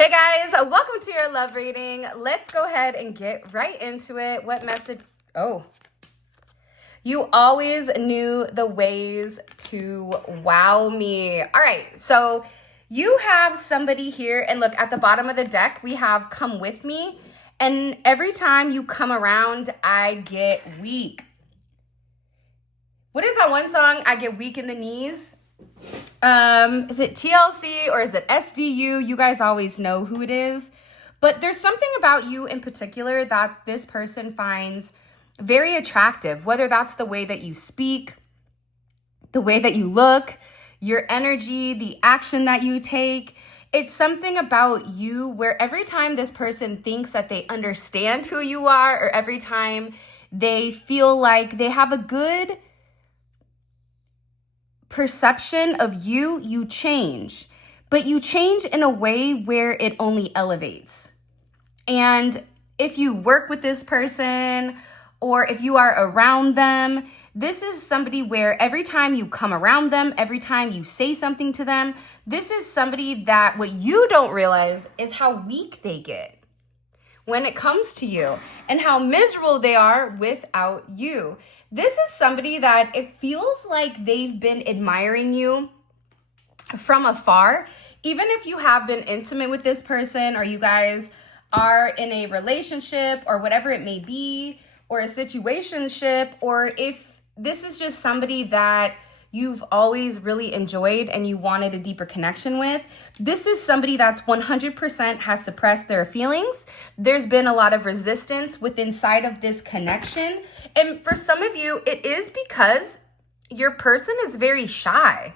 Hey guys, welcome to your love reading. Let's go ahead and get right into it. What message? Oh, you always knew the ways to wow me. All right, so you have somebody here, and look at the bottom of the deck, we have come with me. And every time you come around, I get weak. What is that one song? I get weak in the knees. Is it TLC or is it SVU? You guys always know who it is. But there's something about you in particular that this person finds very attractive, whether that's the way that you speak, the way that you look, your energy, the action that you take. It's something about you where every time this person thinks that they understand who you are, or every time they feel like they have a good perception of you, you change. But you change in a way where it only elevates. And if you work with this person or if you are around them, this is somebody where every time you come around them, every time you say something to them, this is somebody that what you don't realize is how weak they get when it comes to you and how miserable they are without you. This is somebody that it feels like they've been admiring you from afar. Even if you have been intimate with this person or you guys are in a relationship or whatever it may be, or a situationship, or if this is just somebody that you've always really enjoyed and you wanted a deeper connection with, this is somebody that's 100% has suppressed their feelings. There's been a lot of resistance within inside of this connection. And for some of you, it is because your person is very shy.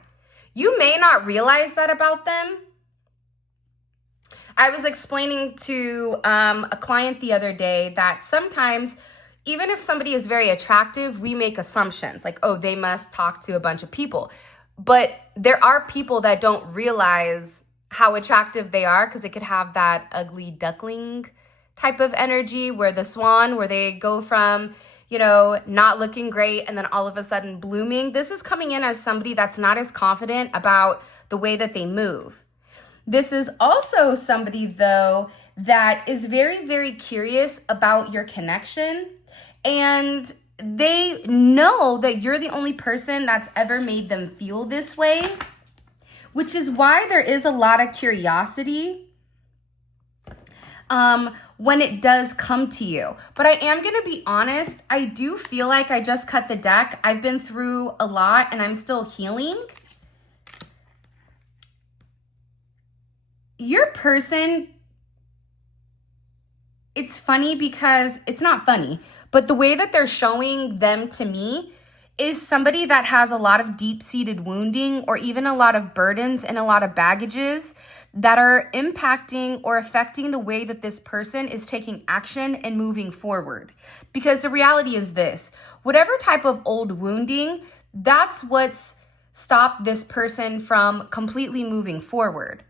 You may not realize that about them. I was explaining to a client the other day that sometimes, even if somebody is very attractive, we make assumptions like, oh, they must talk to a bunch of people. But there are people that don't realize how attractive they are because they could have that ugly duckling type of energy where the swan, where they go from, not looking great and then all of a sudden blooming. This is coming in as somebody that's not as confident about the way that they move. This is also somebody, though, that is very, very curious about your connection. And they know that you're the only person that's ever made them feel this way, which is why there is a lot of curiosity when it does come to you. But I am going to be honest, I do feel like I just cut the deck. I've been through a lot and I'm still healing. Your person, it's funny because it's not funny, but the way that they're showing them to me is somebody that has a lot of deep-seated wounding or even a lot of burdens and a lot of baggages that are impacting or affecting the way that this person is taking action and moving forward. Because the reality is this, whatever type of old wounding, that's what's stopped this person from completely moving forward.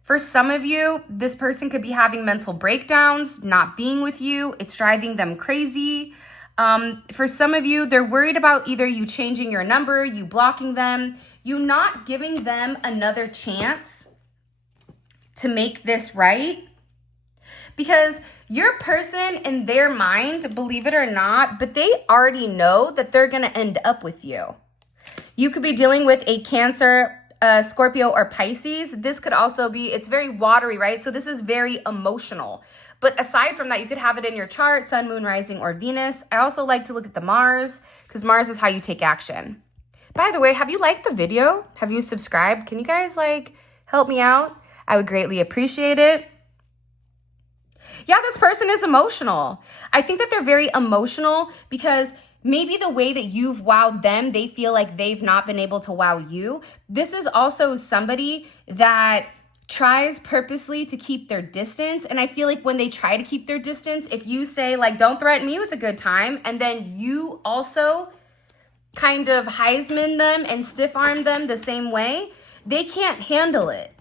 For some of you, this person could be having mental breakdowns, not being with you. It's driving them crazy. For some of you, they're worried about either you changing your number, you blocking them, you not giving them another chance to make this right. Because your person in their mind, believe it or not, but they already know that they're going to end up with you. You could be dealing with a Cancer, Scorpio, or Pisces. This could also be, it's very watery, right? So this is very emotional. But aside from that, you could have it in your chart, sun, moon, rising, or Venus. I also like to look at the Mars because Mars is how you take action. By the way, have you liked the video? Have you subscribed? Can you guys help me out? I would greatly appreciate it. Yeah, this person is emotional. I think that they're very emotional because maybe the way that you've wowed them, they feel like they've not been able to wow you. This is also somebody that tries purposely to keep their distance. And I feel like when they try to keep their distance, if you say don't threaten me with a good time, and then you also kind of Heisman them and stiff arm them the same way, they can't handle it.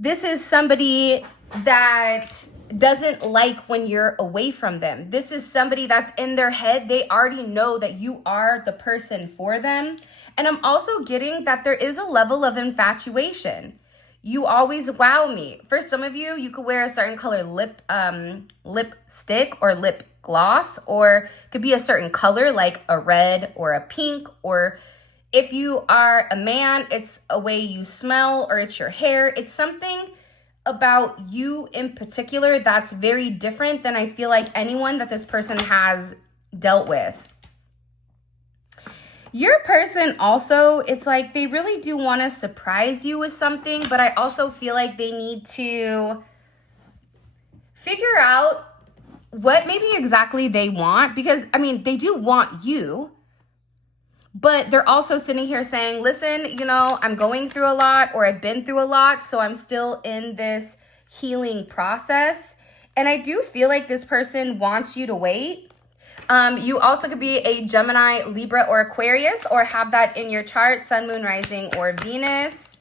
This is somebody that doesn't like when you're away from them. This is somebody that's in their head. They already know that you are the person for them. And I'm also getting that there is a level of infatuation. You always wow me. For some of you, you could wear a certain color lipstick or lip gloss, or it could be a certain color like a red or a pink, or if you are a man, it's a way you smell, or it's your hair. It's something about you in particular that's very different than I feel like anyone that this person has dealt with. Your person also, it's like they really do want to surprise you with something, but I also feel like they need to figure out what maybe exactly they want, because I mean, they do want you, but they're also sitting here saying, listen, you know, I'm going through a lot, or I've been through a lot, so I'm still in this healing process. And I do feel like this person wants you to wait. You also could be a Gemini, Libra, or Aquarius, or have that in your chart, Sun, Moon, Rising, or Venus.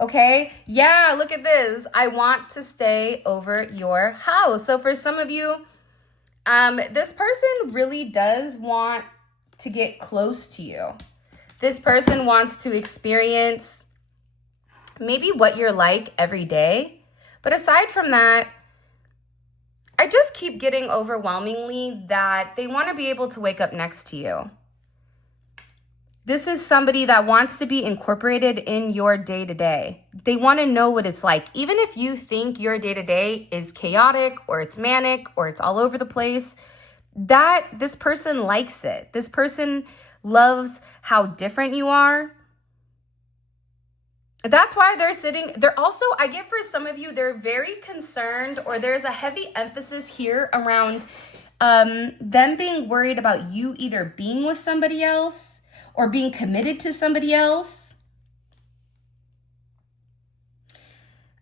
Okay, yeah, look at this. I want to stay over your house. So for some of you, this person really does want to get close to you. This person wants to experience maybe what you're like every day. But aside from that, I just keep getting overwhelmingly that they want to be able to wake up next to you. This is somebody that wants to be incorporated in your day-to-day. They want to know what it's like. Even if you think your day-to-day is chaotic, or it's manic, or it's all over the place, that this person likes it. This person loves how different you are. That's why they're also, I get for some of you, they're very concerned, or there's a heavy emphasis here around them being worried about you either being with somebody else or being committed to somebody else.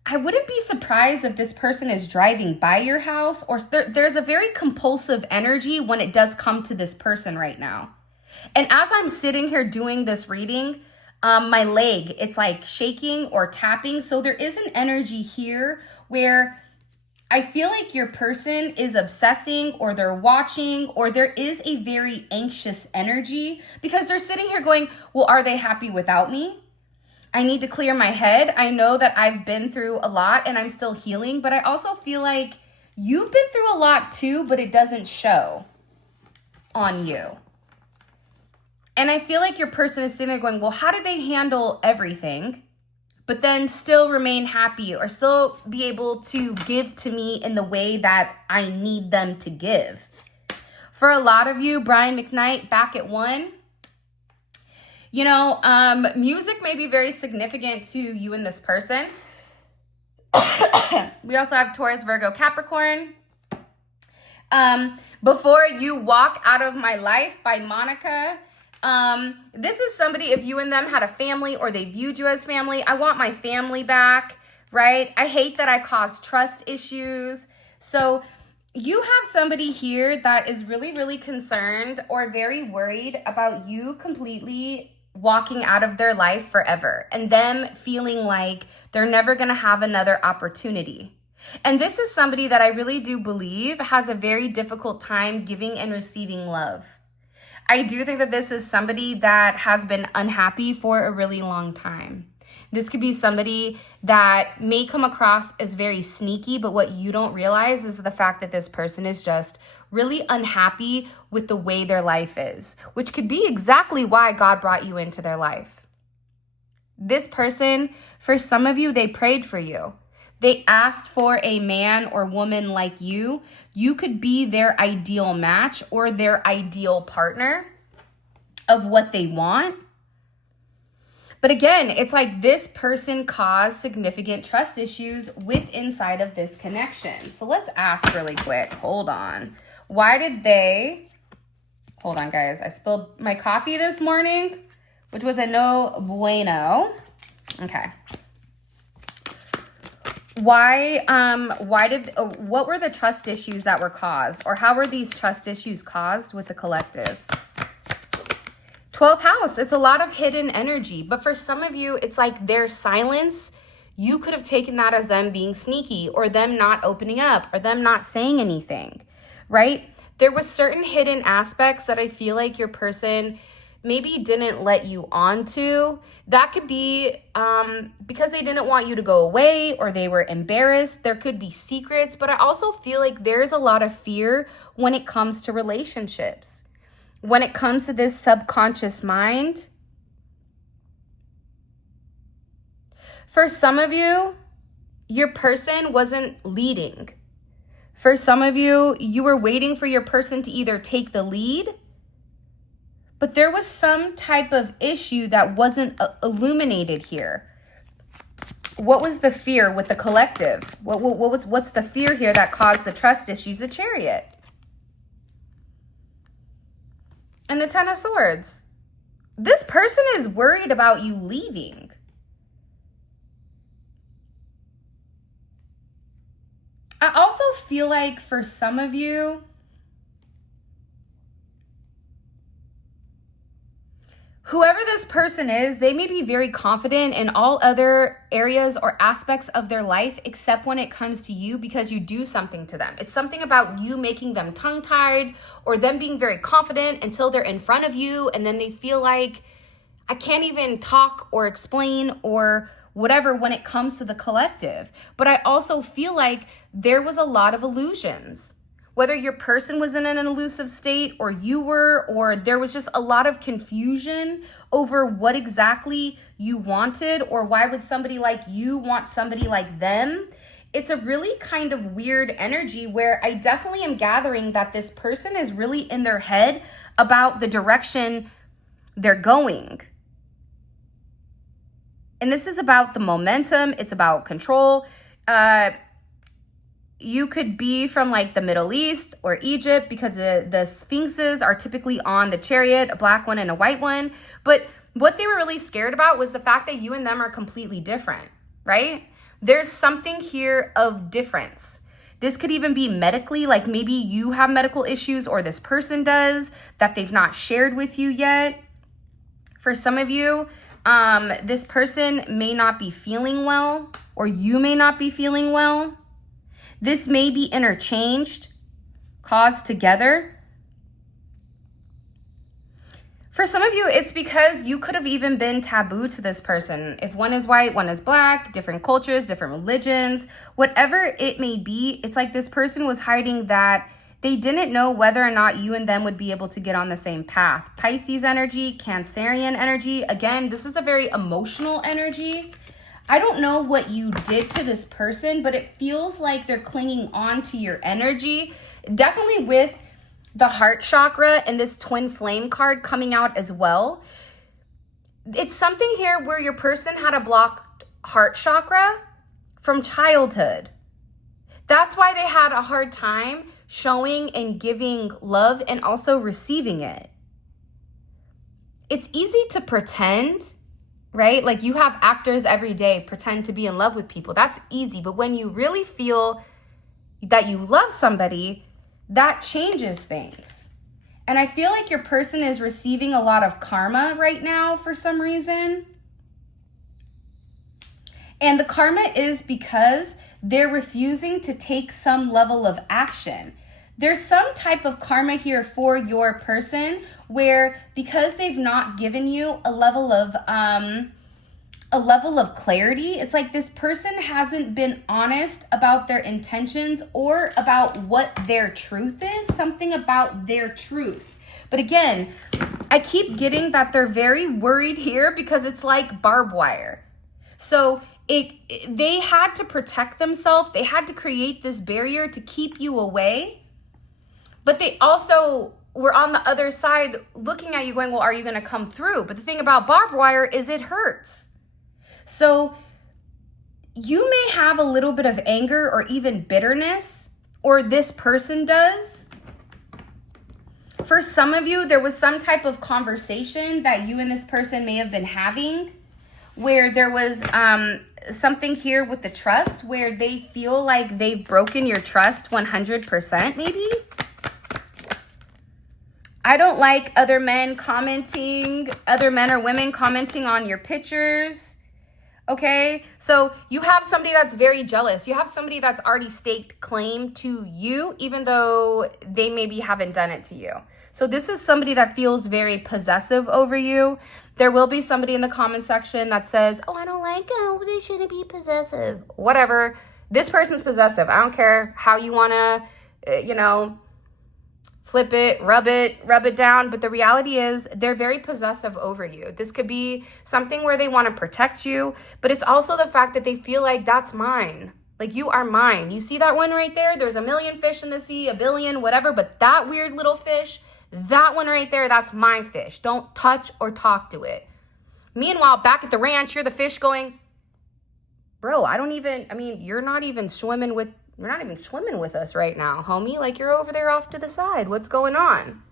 I wouldn't be surprised if this person is driving by your house, or there's a very compulsive energy when it does come to this person right now. And as I'm sitting here doing this reading, my leg, it's like shaking or tapping. So there is an energy here where I feel like your person is obsessing, or they're watching, or there is a very anxious energy, because they're sitting here going, well, are they happy without me? I need to clear my head. I know that I've been through a lot and I'm still healing, but I also feel like you've been through a lot too, but it doesn't show on you. And I feel like your person is sitting there going, well, how did they handle everything, but then still remain happy, or still be able to give to me in the way that I need them to give? For a lot of you, Brian McKnight, back at 1, you know, music may be very significant to you and this person. We also have Taurus, Virgo, Capricorn. Before You Walk Out of My Life by Monica. This is somebody, if you and them had a family, or they viewed you as family. I want my family back, right? I hate that I caused trust issues. So you have somebody here that is really, really concerned or very worried about you completely walking out of their life forever, and them feeling like they're never going to have another opportunity. And this is somebody that I really do believe has a very difficult time giving and receiving love. I do think that this is somebody that has been unhappy for a really long time. This could be somebody that may come across as very sneaky, but what you don't realize is the fact that this person is just really unhappy with the way their life is, which could be exactly why God brought you into their life. This person, for some of you, they prayed for you. They asked for a man or woman like you. You could be their ideal match or their ideal partner of what they want. But again, it's like this person caused significant trust issues with inside of this connection. So let's ask really quick. Hold on. Why did they... Hold on, guys. I spilled my coffee this morning, which was a no bueno. Okay. What were the trust issues that were caused? Or how were these trust issues caused with the collective? 12th house, it's a lot of hidden energy. But for some of you, it's like their silence, you could have taken that as them being sneaky, or them not opening up, or them not saying anything, right? There was certain hidden aspects that I feel like your person maybe didn't let you onto. That could be because they didn't want you to go away or they were embarrassed. There could be secrets, but I also feel like there's a lot of fear when it comes to relationships. When it comes to this subconscious mind, for some of you, your person wasn't leading. For some of you, you were waiting for your person to either take the lead, but there was some type of issue that wasn't illuminated here. What was the fear with the collective? What's the fear here that caused the trust issues? The Chariot. And the Ten of Swords. This person is worried about you leaving. I also feel like for some of you, whoever this person is, they may be very confident in all other areas or aspects of their life except when it comes to you because you do something to them. It's something about you making them tongue-tied or them being very confident until they're in front of you and then they feel like, I can't even talk or explain or whatever when it comes to the collective. But I also feel like there was a lot of illusions. Whether your person was in an elusive state or you were, or there was just a lot of confusion over what exactly you wanted or why would somebody like you want somebody like them. It's a really kind of weird energy where I definitely am gathering that this person is really in their head about the direction they're going. And this is about the momentum. It's about control. You could be from like the Middle East or Egypt because the sphinxes are typically on the Chariot, a black one and a white one. But what they were really scared about was the fact that you and them are completely different, right? There's something here of difference. This could even be medically, like maybe you have medical issues or this person does that they've not shared with you yet. For some of you, this person may not be feeling well or you may not be feeling well. This may be interchanged, caused together. For some of you, it's because you could have even been taboo to this person. If one is white, one is black, different cultures, different religions, whatever it may be, it's like this person was hiding that they didn't know whether or not you and them would be able to get on the same path. Pisces energy, Cancerian energy. Again, this is a very emotional energy. I don't know what you did to this person, but it feels like they're clinging on to your energy. Definitely with the heart chakra and this twin flame card coming out as well. It's something here where your person had a blocked heart chakra from childhood. That's why they had a hard time showing and giving love and also receiving it. It's easy to pretend, right? Like you have actors every day pretend to be in love with people. That's easy. But when you really feel that you love somebody, that changes things. And I feel like your person is receiving a lot of karma right now for some reason. And the karma is because they're refusing to take some level of action. There's some type of karma here for your person where because they've not given you a level of clarity, it's like this person hasn't been honest about their intentions or about what their truth is, something about their truth. But again, I keep getting that they're very worried here because it's like barbed wire. So they had to protect themselves. They had to create this barrier to keep you away. But they also were on the other side looking at you going, well, are you going to come through? But the thing about barbed wire is it hurts. So you may have a little bit of anger or even bitterness, or this person does. For some of you, there was some type of conversation that you and this person may have been having where there was something here with the trust where they feel like they've broken your trust 100% maybe. I don't like other men or women commenting on your pictures. Okay, so you have somebody that's very jealous. You have somebody that's already staked claim to you, even though they maybe haven't done it to you. So this is somebody that feels very possessive over you. There will be somebody in the comment section that says, oh, I don't like them. They shouldn't be possessive. Whatever. This person's possessive. I don't care how you want to, flip it, rub it down. But the reality is they're very possessive over you. This could be something where they want to protect you, but it's also the fact that they feel like that's mine. Like, you are mine. You see that one right there? There's a million fish in the sea, a billion, whatever. But that weird little fish, that one right there, that's my fish. Don't touch or talk to it. Meanwhile, back at the ranch, you're the fish going, bro, you're not even swimming with us right now, homie. Like, you're over there off to the side. What's going on?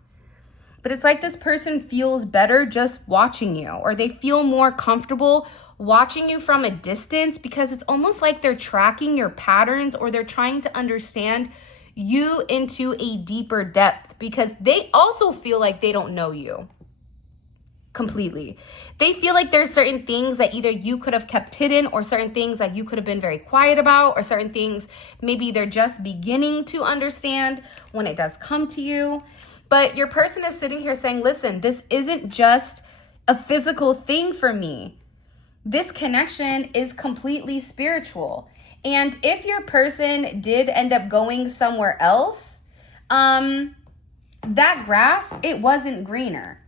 But it's like this person feels better just watching you, or they feel more comfortable watching you from a distance because it's almost like they're tracking your patterns, or they're trying to understand you into a deeper depth because they also feel like they don't know you completely. They feel like there's certain things that either you could have kept hidden, or certain things that you could have been very quiet about, or certain things maybe they're just beginning to understand when it does come to you. But your person is sitting here saying, listen, this isn't just a physical thing for me. This connection is completely spiritual. And if your person did end up going somewhere else, that grass, it wasn't greener.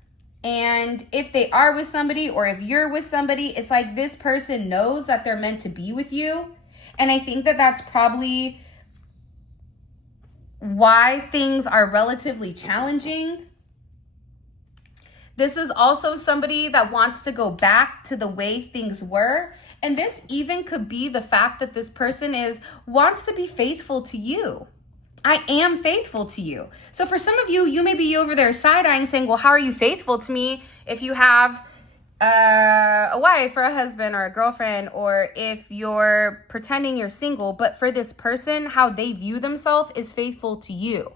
And if they are with somebody, or if you're with somebody, it's like this person knows that they're meant to be with you. And I think that that's probably why things are relatively challenging. This is also somebody that wants to go back to the way things were. And this even could be the fact that this person wants to be faithful to you. I am faithful to you. So for some of you, you may be over there side-eyeing saying, well, how are you faithful to me if you have a wife or a husband or a girlfriend, or if you're pretending you're single? But for this person, how they view themselves is faithful to you.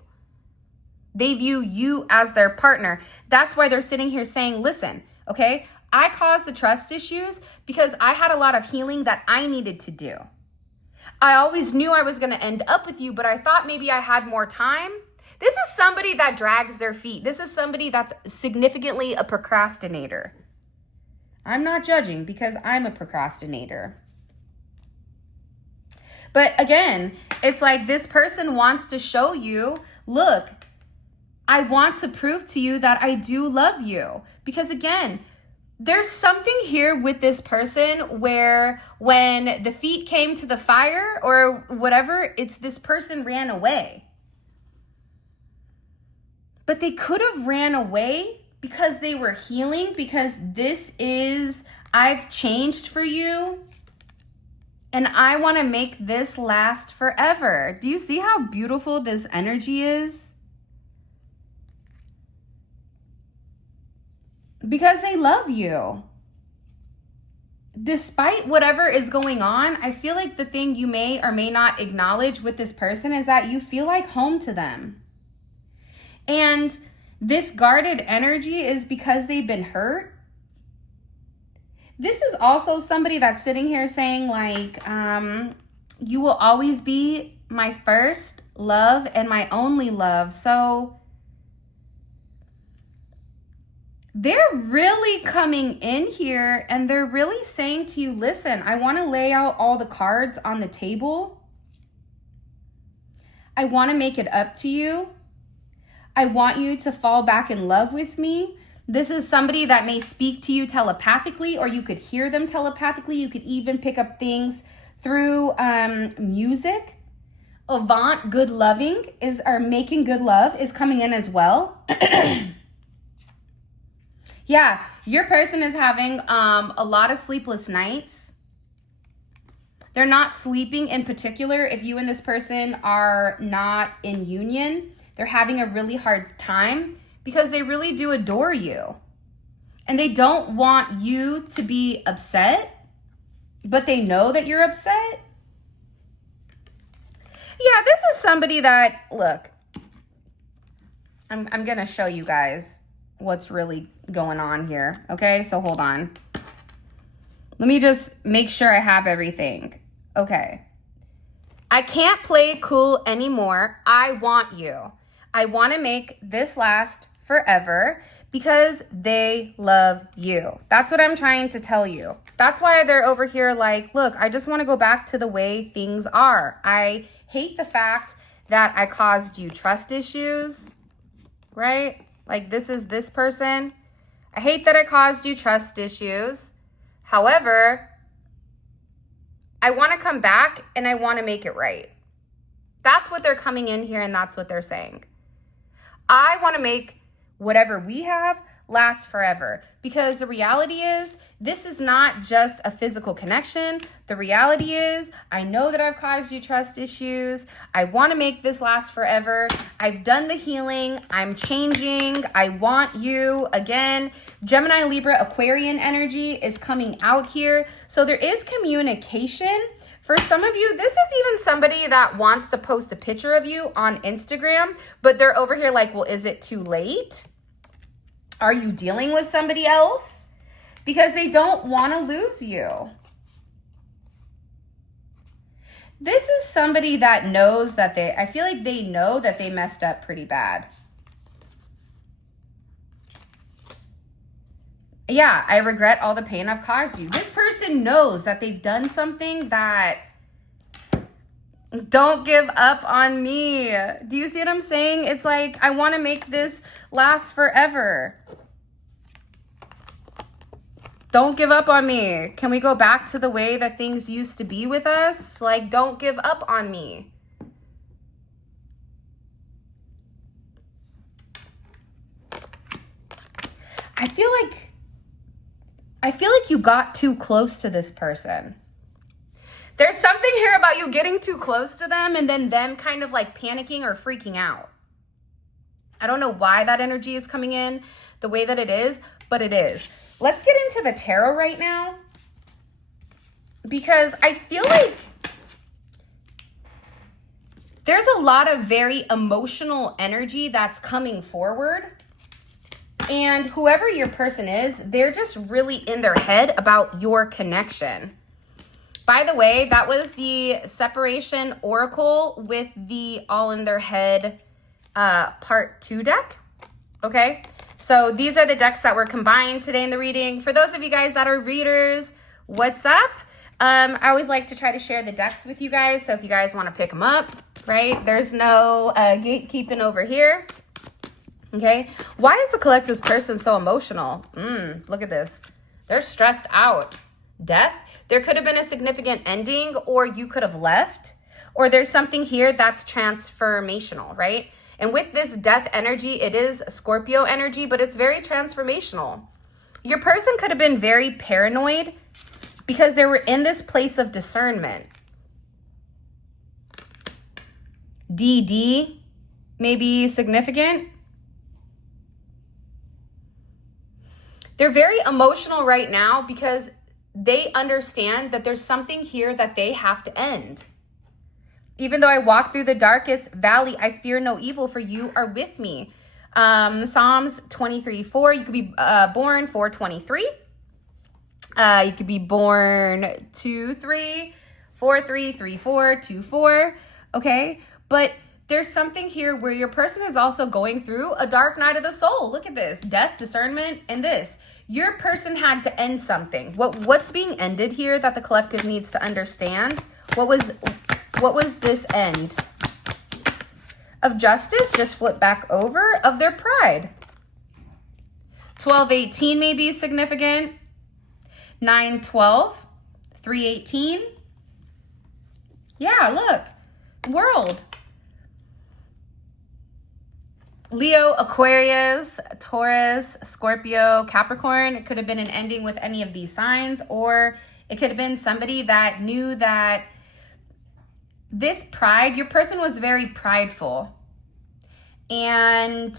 They view you as their partner. That's why they're sitting here saying, listen, okay, I caused the trust issues because I had a lot of healing that I needed to do. I always knew I was going to end up with you, but I thought maybe I had more time. This is somebody that drags their feet. This is somebody that's significantly a procrastinator. I'm not judging because I'm a procrastinator. But again, it's like this person wants to show you, look, I want to prove to you that I do love you. Because again, there's something here with this person where when the feet came to the fire or whatever, it's this person ran away. But they could have ran away because they were healing, because this is, I've changed for you and I want to make this last forever. Do you see how beautiful this energy is? Because they love you. Despite whatever is going on, I feel like the thing you may or may not acknowledge with this person is that you feel like home to them. And this guarded energy is because they've been hurt. This is also somebody that's sitting here saying like, you will always be my first love and my only love. So they're really coming in here and they're really saying to you, listen, I want to lay out all the cards on the table. I want to make it up to you. I want you to fall back in love with me. This is somebody that may speak to you telepathically, or you could hear them telepathically. You could even pick up things through music. Avant, good loving or making good love is coming in as well. Yeah, your person is having a lot of sleepless nights. They're not sleeping in particular. If you and this person are not in union, they're having a really hard time because they really do adore you. And they don't want you to be upset, but they know that you're upset. Yeah, this is somebody that, look, I'm going to show you guys what's really going on here. Okay, so hold on. Let me just make sure I have everything. Okay. I can't play it cool anymore. I want you. I want to make this last forever because they love you. That's what I'm trying to tell you. That's why they're over here like, look, I just want to go back to the way things are. I hate the fact that I caused you trust issues, right? Like this is this person. I hate that I caused you trust issues. However, I want to come back and I want to make it right. That's what they're coming in here and that's what they're saying. I want to make whatever we have last forever because the reality is this is not just a physical connection. The reality is I know that I've caused you trust issues. I want to make this last forever. I've done the healing. I'm changing. I want you. Again, Gemini, Libra, Aquarian energy is coming out here. So there is communication. For some of you, this is even somebody that wants to post a picture of you on Instagram, but they're over here like, well, is it too late? Are you dealing with somebody else? Because they don't want to lose you. This is somebody that knows that I feel like they know that they messed up pretty bad. Yeah, I regret all the pain I've caused you. This person knows that they've done something that don't give up on me. Do you see what I'm saying? It's like, I want to make this last forever. Don't give up on me. Can we go back to the way that things used to be with us? Like, don't give up on me. I feel like you got too close to this person. There's something here about you getting too close to them and then them kind of like panicking or freaking out. I don't know why that energy is coming in the way that it is, but it is. Let's get into the tarot right now because I feel like there's a lot of very emotional energy that's coming forward. And whoever your person is, they're just really in their head about your connection. By the way, that was the separation oracle with the all in their head part 2 deck. Okay, so these are the decks that were combined today in the reading. For those of you guys that are readers, what's up? I always like to try to share the decks with you guys. So if you guys want to pick them up, right? There's no gatekeeping over here. Okay, why is the collective's person so emotional? Look at this. They're stressed out. Death. There could have been a significant ending, or you could have left, or there's something here that's transformational, right? And with this death energy, it is Scorpio energy, but it's very transformational. Your person could have been very paranoid because they were in this place of discernment. DD may be significant. They're very emotional right now because they understand that there's something here that they have to end. Even though I walk through the darkest valley, I fear no evil, for you are with me. Psalms 23:4. You could be born 4:23. You could be born 2:3, 4:3, 3:4, 2:4. Okay, but there's something here where your person is also going through a dark night of the soul. Look at this. Death, discernment, and this. Your person had to end something. What's being ended here that the collective needs to understand? What was this end? Of justice, just flip back over, of their pride. 12:18 may be significant. 9:12, 3:18. Yeah, look. World. Leo, Aquarius, Taurus, Scorpio, Capricorn. It could have been an ending with any of these signs, or it could have been somebody that knew that this pride, your person was very prideful. And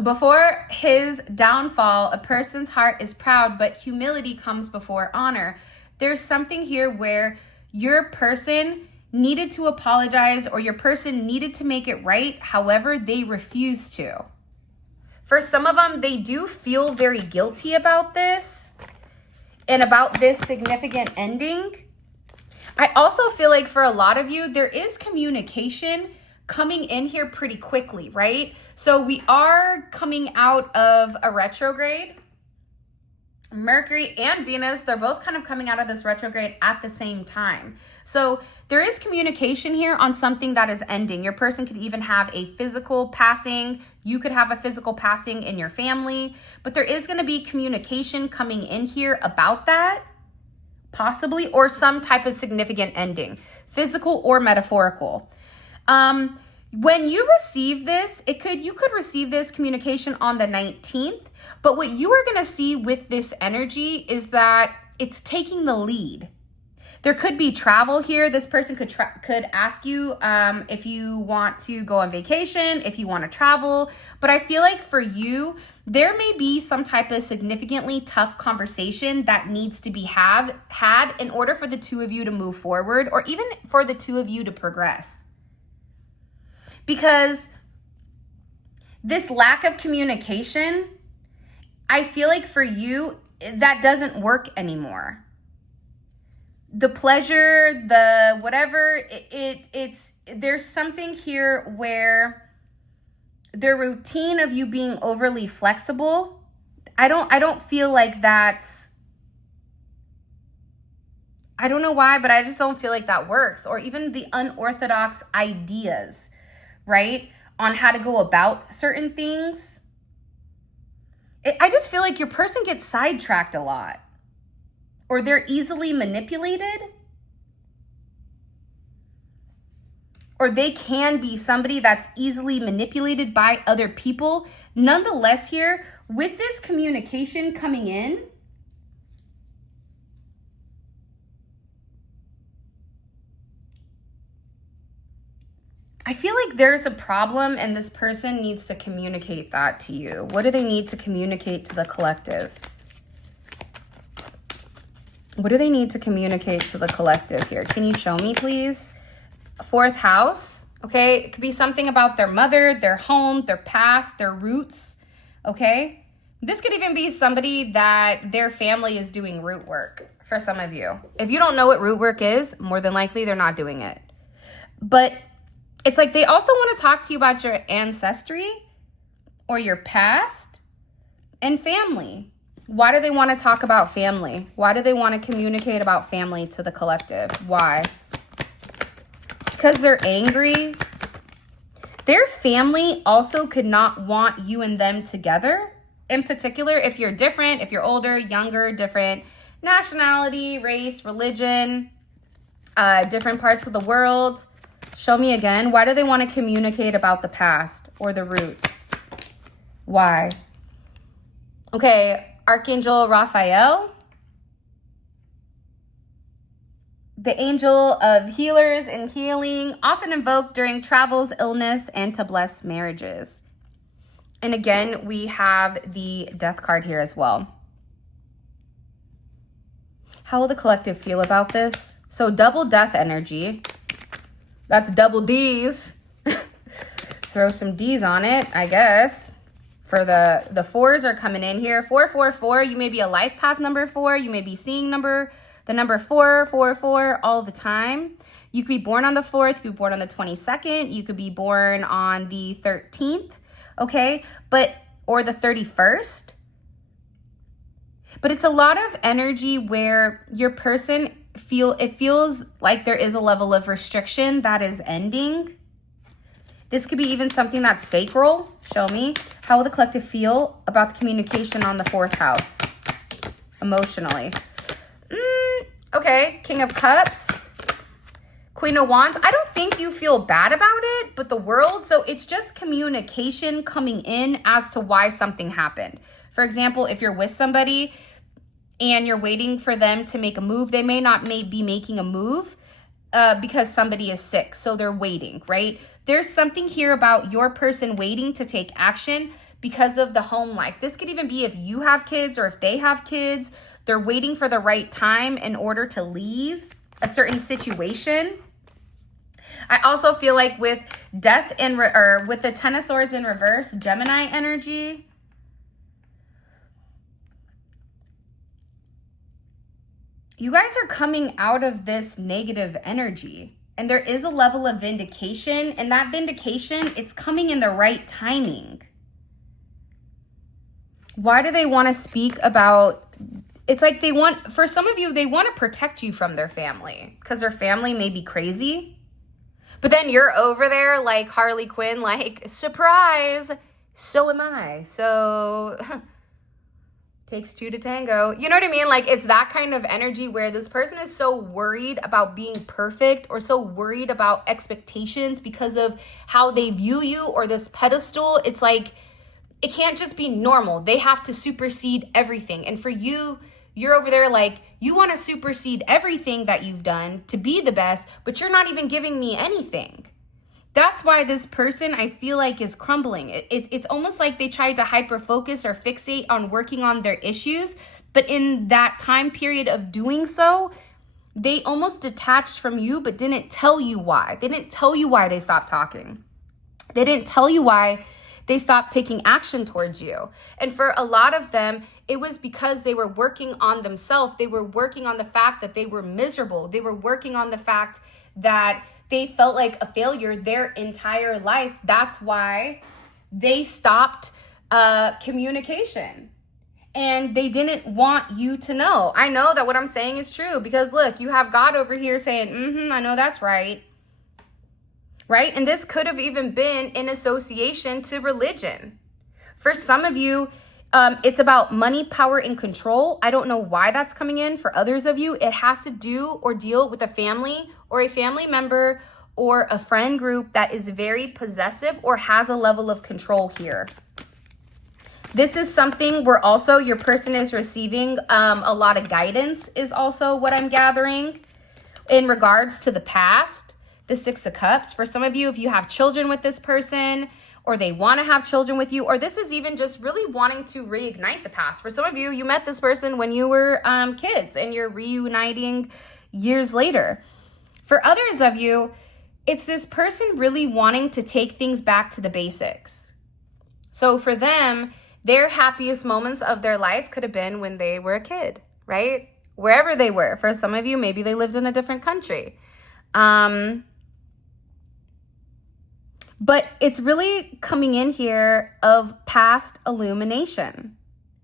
before his downfall, a person's heart is proud, but humility comes before honor. There's something here where your person needed to apologize, or your person needed to make it right. However, they refused to. For some of them, they do feel very guilty about this and about this significant ending. I also feel like for a lot of you, there is communication coming in here pretty quickly, right? So we are coming out of a retrograde. Mercury and Venus, they're both kind of coming out of this retrograde at the same time. So there is communication here on something that is ending. Your person could even have a physical passing. You could have a physical passing in your family, but there is going to be communication coming in here about that, possibly, or some type of significant ending, physical or metaphorical. When you receive this, you could receive this communication on the 19th, but what you are going to see with this energy is that it's taking the lead. There could be travel here. This person could ask you if you want to go on vacation, if you want to travel, but I feel like for you, there may be some type of significantly tough conversation that needs to be had in order for the two of you to move forward, or even for the two of you to progress. Because this lack of communication, I feel like for you, that doesn't work anymore. The pleasure, the whatever, there's something here where the routine of you being overly flexible, I don't feel like that's, I don't know why, but I just don't feel like that works. Or even the unorthodox ideas, right, on how to go about certain things. I just feel like your person gets sidetracked a lot, or they're easily manipulated, or they can be somebody that's easily manipulated by other people. Nonetheless, here, with this communication coming in, I feel like there's a problem and this person needs to communicate that to you. What do they need to communicate to the collective? What do they need to communicate to the collective here? Can you show me, please? Fourth house, okay? It could be something about their mother, their home, their past, their roots, okay? This could even be somebody that their family is doing root work for some of you. If you don't know what root work is, more than likely they're not doing it. But it's like they also want to talk to you about your ancestry or your past and family. Why do they want to talk about family? Why do they want to communicate about family to the collective? Why? Because they're angry. Their family also could not want you and them together. In particular, if you're different, if you're older, younger, different nationality, race, religion, different parts of the world. Show me again. Why do they want to communicate about the past or the roots? Why? Okay, Archangel Raphael. The angel of healers and healing, often invoked during travels, illness, and to bless marriages. And again, we have the death card here as well. How will the collective feel about this? So double death energy. That's double D's. Throw some D's on it, I guess. For the fours are coming in here. 444, you may be a life path number 4. You may be seeing the number 444 all the time. You could be born on the 4th. You could be born on the 22nd. You could be born on the 13th, okay? Or the 31st. But it's a lot of energy where your person feels like there is a level of restriction that is ending. This could be even something that's sacral. Show me. How will the collective feel about the communication on the 4th house emotionally? Okay, King of Cups, Queen of Wands. I don't think you feel bad about it, but the world, so it's just communication coming in as to why something happened. For example, if you're with somebody and you're waiting for them to make a move, they may not be making a move because somebody is sick, so they're waiting, right? There's something here about your person waiting to take action because of the home life. This could even be if you have kids or if they have kids. They're waiting for the right time in order to leave a certain situation. I also feel like with death with the Ten of Swords in reverse, Gemini energy, you guys are coming out of this negative energy. And there is a level of vindication, and that vindication, it's coming in the right timing. Why do they want to speak about, it's like they want, for some of you, they want to protect you from their family because their family may be crazy. But then you're over there like Harley Quinn, like, surprise, so am I. So takes two to tango. You know what I mean? Like, it's that kind of energy where this person is so worried about being perfect or so worried about expectations because of how they view you or this pedestal. It's like, it can't just be normal. They have to supersede everything. And for you, you're over there like, you want to supersede everything that you've done to be the best, but you're not even giving me anything. That's why this person, I feel like, is crumbling. It's almost like they tried to hyper-focus or fixate on working on their issues, but in that time period of doing so, they almost detached from you, but didn't tell you why. They didn't tell you why they stopped talking. They didn't tell you why they stopped taking action towards you. And for a lot of them, it was because they were working on themselves. They were working on the fact that they were miserable. They were working on the fact that they felt like a failure their entire life. That's why they stopped communication. And they didn't want you to know. I know that what I'm saying is true because look, you have God over here saying, I know that's right. Right? And this could have even been in association to religion. For some of you, it's about money, power, and control. I don't know why that's coming in. For others of you, it has to do or deal with a family or a family member or a friend group that is very possessive or has a level of control here. This is something where also your person is receiving a lot of guidance is also what I'm gathering in regards to the past, the Six of Cups. For some of you, if you have children with this person, or they want to have children with you, or this is even just really wanting to reignite the past. For some of you, you met this person when you were kids and you're reuniting years later. For others of you, it's this person really wanting to take things back to the basics. So for them, their happiest moments of their life could have been when they were a kid, right? Wherever they were. For some of you, maybe they lived in a different country. But it's really coming in here of past illumination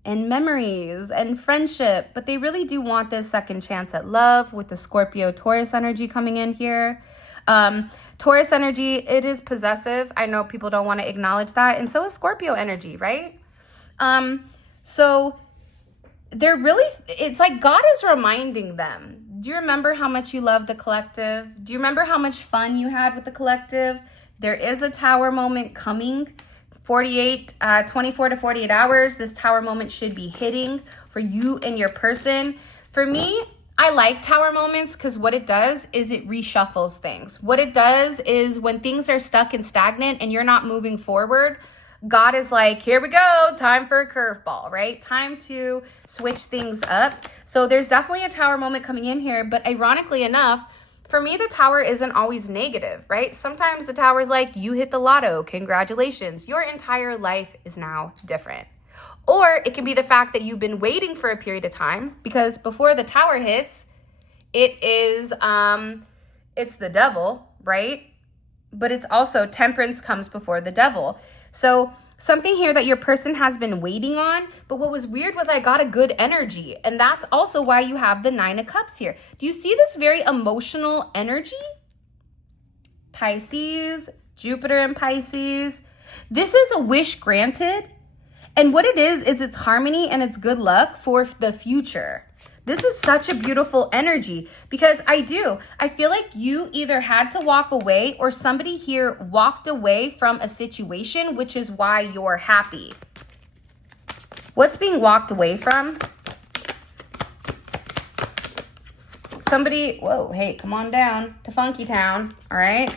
and memories and friendship. But they really do want this second chance at love with the Scorpio Taurus energy coming in here. Taurus energy, it is possessive. I know people don't want to acknowledge that. And so is Scorpio energy, right? So they're really, it's like God is reminding them. Do you remember how much you love the collective? Do you remember how much fun you had with the collective? There is a tower moment coming, 24 to 48 hours. This tower moment should be hitting for you and your person. For me, I like tower moments because what it does is it reshuffles things. What it does is when things are stuck and stagnant and you're not moving forward, God is like, here we go, time for a curveball, right? Time to switch things up. So there's definitely a tower moment coming in here, but ironically enough, for me, the tower isn't always negative, right? Sometimes the tower is like, you hit the lotto, congratulations. Your entire life is now different. Or it can be the fact that you've been waiting for a period of time because before the tower hits, it is, it's the devil, right? But it's also temperance comes before the devil. So something here that your person has been waiting on, but what was weird was I got a good energy. And that's also why you have the Nine of Cups here. Do you see this very emotional energy? Pisces, Jupiter in Pisces. This is a wish granted. And what it is it's harmony and it's good luck for the future. This is such a beautiful energy because I feel like you either had to walk away or somebody here walked away from a situation, which is why you're happy. What's being walked away from? Somebody, whoa, hey, come on down to Funky Town, all right?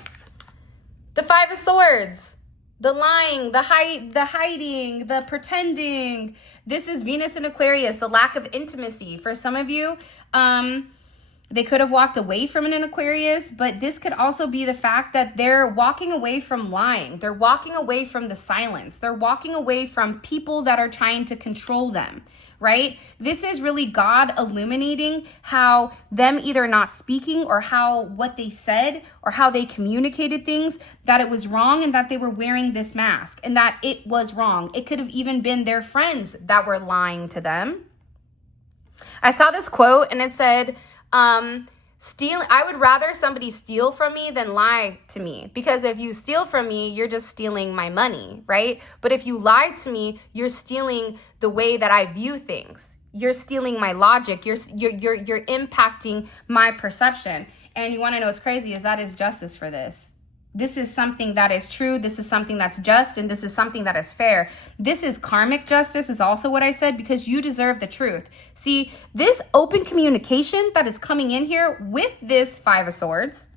The Five of Swords, the lying, the hiding, the pretending. This is Venus in Aquarius, the lack of intimacy. For some of you, they could have walked away from an Aquarius, but this could also be the fact that they're walking away from lying. They're walking away from the silence. They're walking away from people that are trying to control them, right? This is really God illuminating how them either not speaking or how what they said or how they communicated things, that it was wrong and that they were wearing this mask and that it was wrong. It could have even been their friends that were lying to them. I saw this quote and it said, I would rather somebody steal from me than lie to me, because if you steal from me, you're just stealing my money, right? But if you lie to me, you're stealing the way that I view things. You're stealing my logic. You're impacting my perception. And you want to know what's crazy is that is justice for this. This is something that is true. This is something that's just, and this is something that is fair. This is karmic justice is also what I said, because you deserve the truth. See, this open communication that is coming in here with this Five of Swords,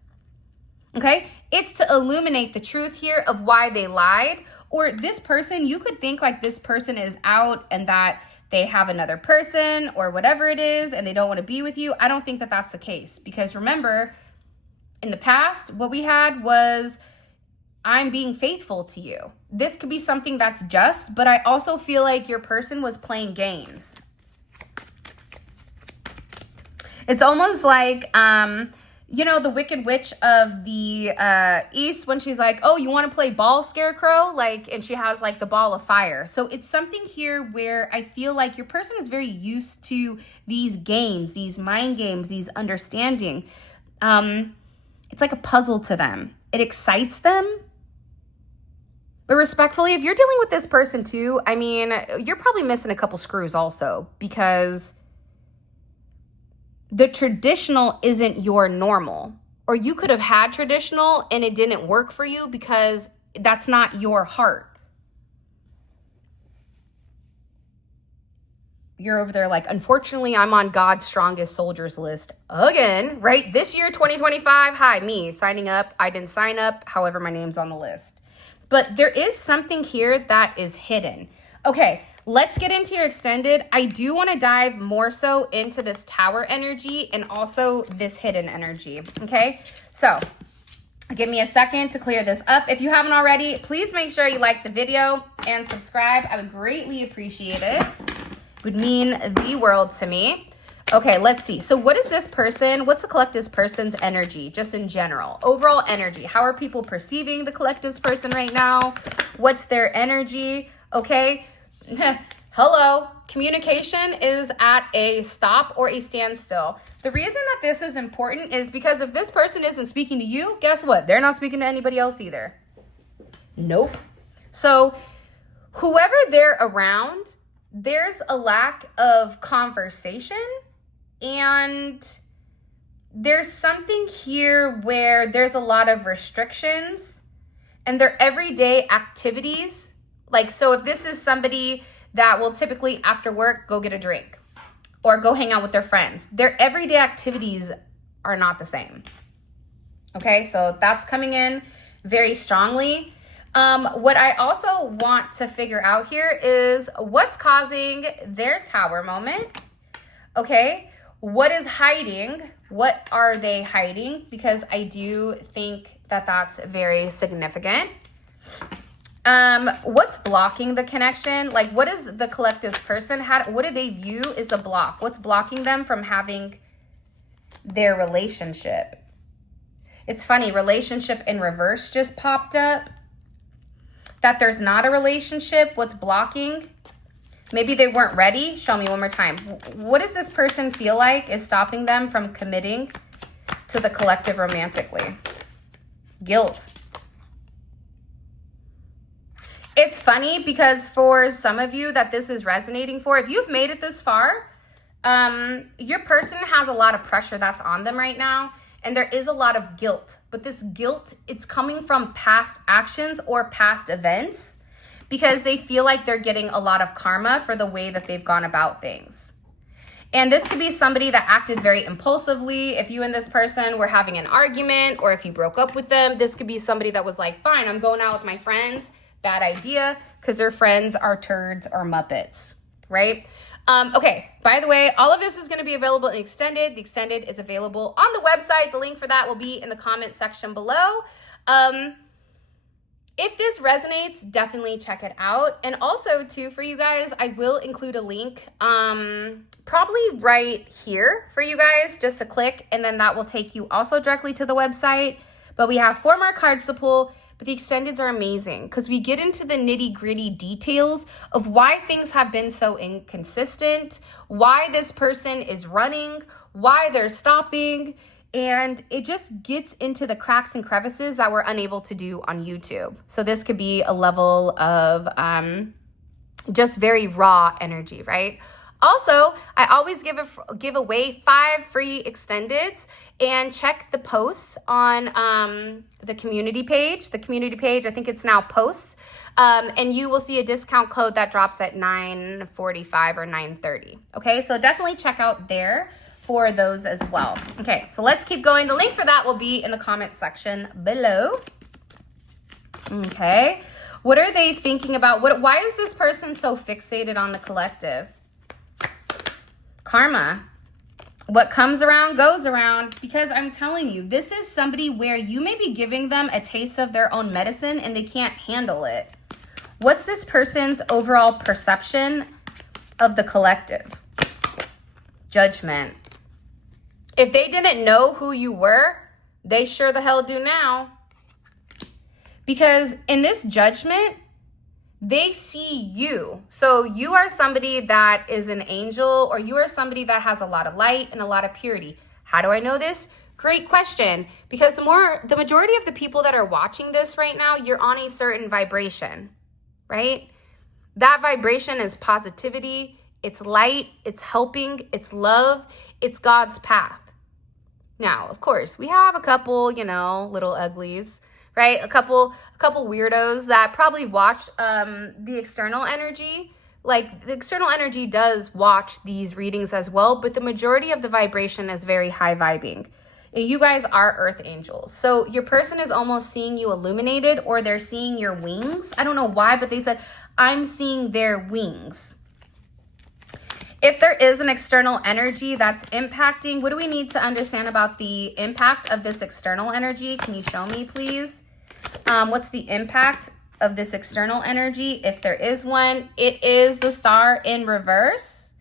okay, it's to illuminate the truth here of why they lied. Or this person, you could think like this person is out and that they have another person or whatever it is and they don't want to be with you. I don't think that that's the case, because remember, in the past, what we had was, I'm being faithful to you. This could be something that's just, but I also feel like your person was playing games. It's almost like, the Wicked Witch of the East, when she's like, oh, you want to play ball scarecrow? And she has like the ball of fire. So it's something here where I feel like your person is very used to these games, these mind games, these understanding. It's like a puzzle to them. It excites them. But respectfully, if you're dealing with this person too, I mean, you're probably missing a couple screws also, because the traditional isn't your normal. Or you could have had traditional and it didn't work for you because that's not your heart. You're over there like, unfortunately, I'm on God's strongest soldiers list again, right? This year, 2025, hi, me, signing up. I didn't sign up, however, my name's on the list. But there is something here that is hidden. Okay, let's get into your extended. I do want to dive more so into this tower energy and also this hidden energy, okay? So give me a second to clear this up. If you haven't already, please make sure you like the video and subscribe. I would greatly appreciate it. Would mean the world to me. Okay, let's see. So what is this person? What's the collective's person's energy, just in general? Overall energy. How are people perceiving the collective's person right now? What's their energy? Okay. Hello. Communication is at a stop or a standstill. The reason that this is important is because if this person isn't speaking to you, guess what? They're not speaking to anybody else either. Nope. So whoever they're around, there's a lack of conversation, and there's something here where there's a lot of restrictions and their everyday activities. So if this is somebody that will typically after work go get a drink or go hang out with their friends, their everyday activities are not the same. Okay, so that's coming in very strongly. What I also want to figure out here is what's causing their tower moment. Okay, what is hiding? What are they hiding? Because I do think that that's very significant. What's blocking the connection? What is the collective's person? What do they view is a block? What's blocking them from having their relationship? It's funny, relationship in reverse just popped up. That there's not a relationship. What's blocking? Maybe they weren't ready. Show me one more time. What does this person feel like is stopping them from committing to the collective romantically? Guilt. It's funny because for some of you that this is resonating for, if you've made it this far, your person has a lot of pressure that's on them right now. And there is a lot of guilt, but this guilt, it's coming from past actions or past events because they feel like they're getting a lot of karma for the way that they've gone about things. And this could be somebody that acted very impulsively. If you and this person were having an argument or if you broke up with them, this could be somebody that was like, fine, I'm going out with my friends. Bad idea, because their friends are turds or Muppets, right? Okay, by the way, all of this is going to be available in extended. The extended is available on the website. The link for that will be in the comment section below. If this resonates, definitely check it out. And also too, for you guys, I will include a link probably right here for you guys just to click, and then that will take you also directly to the website. But we have 4 more cards to pull, but the extendeds are amazing because we get into the nitty-gritty details of why things have been so inconsistent, why this person is running, why they're stopping, and it just gets into the cracks and crevices that we're unable to do on YouTube. So this could be a level of just very raw energy, right? Also, I always give away 5 free extendeds, and check the posts on the community page. The community page, I think it's now posts, and you will see a discount code that drops at 9:45 or 9:30. Okay, so definitely check out there for those as well. Okay, so let's keep going. The link for that will be in the comment section below. Okay, what are they thinking about? Why is this person so fixated on the collective? Karma. What comes around goes around, because I'm telling you, this is somebody where you may be giving them a taste of their own medicine and they can't handle it. What's this person's overall perception of the collective? Judgment. If they didn't know who you were, they sure the hell do now. Because in this judgment, they see you. So you are somebody that is an angel, or you are somebody that has a lot of light and a lot of purity. How do I know this? Great question. Because the majority of the people that are watching this right now, you're on a certain vibration, right? That vibration is positivity, it's light, it's helping, it's love, it's God's path. Now, of course, we have a couple, little uglies, right? A couple weirdos that probably watch the external energy. Like, the external energy does watch these readings as well, but the majority of the vibration is very high vibing. And you guys are earth angels. So your person is almost seeing you illuminated, or they're seeing your wings. I don't know why, but they said, I'm seeing their wings. If there is an external energy that's impacting, what do we need to understand about the impact of this external energy? Can you show me, please? What's the impact of this external energy? If there is one, it is the Star in reverse.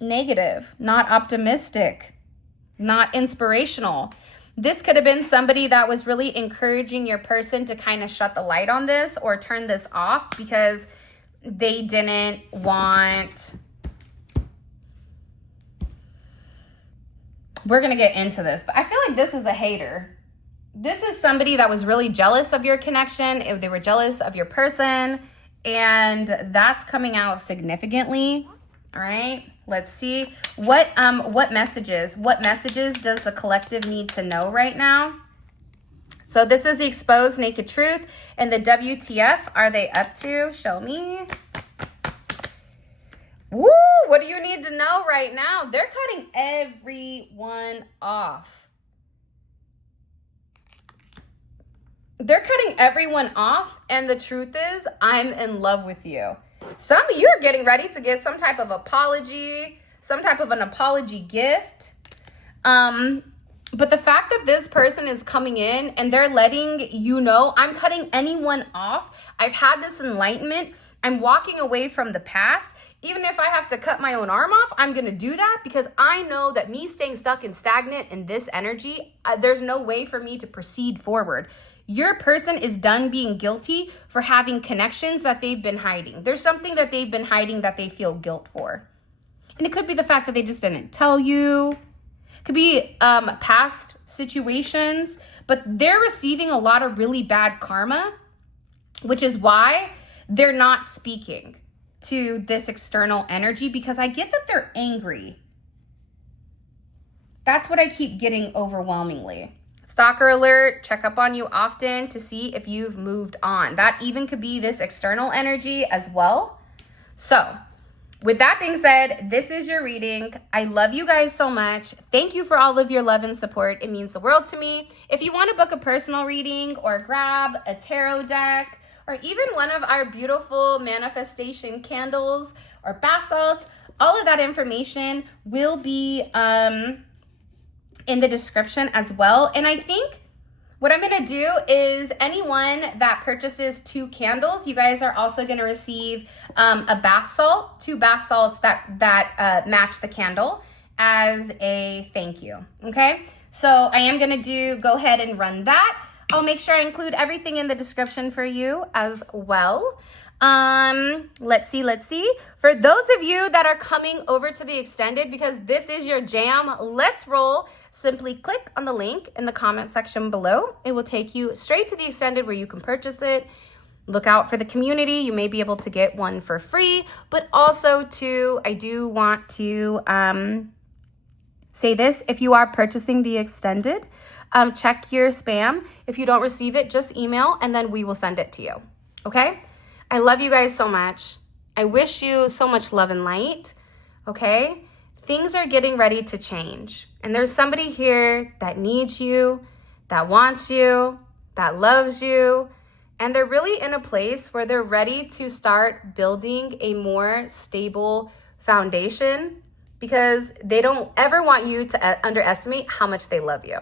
Negative, not optimistic, not inspirational. This could have been somebody that was really encouraging your person to kind of shut the light on this or turn this off because they didn't want. We're going to get into this, but I feel like this is a hater. This is somebody that was really jealous of your connection. If they were jealous of your person, and that's coming out significantly. All right, let's see what messages does the collective need to know right now? So this is the exposed naked truth, and the WTF are they up to? Show me. Woo! What do you need to know right now? They're cutting everyone off. They're cutting everyone off, and the truth is, I'm in love with you. Some of you are getting ready to get some type of apology, some type of an apology gift. But the fact that this person is coming in and they're letting you know, I'm cutting anyone off. I've had this enlightenment. I'm walking away from the past. Even if I have to cut my own arm off, I'm going to do that because I know that me staying stuck and stagnant in this energy, there's no way for me to proceed forward. Your person is done being guilty for having connections that they've been hiding. There's something that they've been hiding that they feel guilt for. And it could be the fact that they just didn't tell you. It could be past situations, but they're receiving a lot of really bad karma, which is why they're not speaking to this external energy, because I get that they're angry. That's what I keep getting overwhelmingly. Stalker alert, check up on you often to see if you've moved on. That even could be this external energy as well. So with that being said, this is your reading. I love you guys so much. Thank you for all of your love and support. It means the world to me. If you want to book a personal reading or grab a tarot deck or even one of our beautiful manifestation candles or bath salts, all of that information will be in the description as well. And I think What I'm gonna do is anyone that purchases 2 candles, you guys are also gonna receive a bath salt, 2 bath salts that match the candle as a thank you, okay? So I am gonna go ahead and run that. I'll make sure I include everything in the description for you as well. Let's see. For those of you that are coming over to the extended, because this is your jam, let's roll. Simply click on the link in the comment section below. It will take you straight to the extended where you can purchase it. Look out for the community. You may be able to get one for free, but also too, I do want to say this. If you are purchasing the extended, check your spam. If you don't receive it, just email and then we will send it to you. Okay? I love you guys so much. I wish you so much love and light. Okay? Things are getting ready to change. And there's somebody here that needs you, that wants you, that loves you. And they're really in a place where they're ready to start building a more stable foundation because they don't ever want you to underestimate how much they love you.